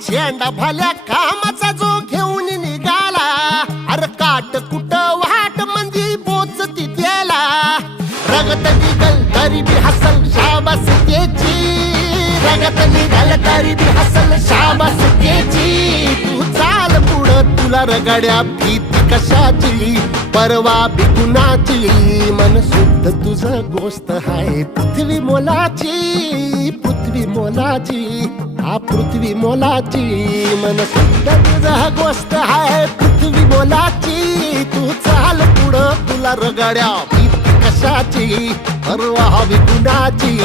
झेंडा भल्या कामाचा जो घेऊन निघाला, अरे काट कुट वाट मंदी पोचती त्याला, रगत निघल तरी बी हसल शाबास त्याची, रगत निघल तरी बी हसल शाबास त्याची. तू चाल पुढं तुला रगड्या भीती कशाची, परवा बी कुणाची, मन शुद्ध तुझं गोष्ट हाय पृथ्वी मोलाची, पृथ्वी मोलाची, हा पृथ्वी मोलाची, मन शुद्ध तुझं गोष्ट हाय पृथ्वी मोलाची. तू चाल पुढं तुला रगड्या भीती कशाची, परवा बी कुणाची.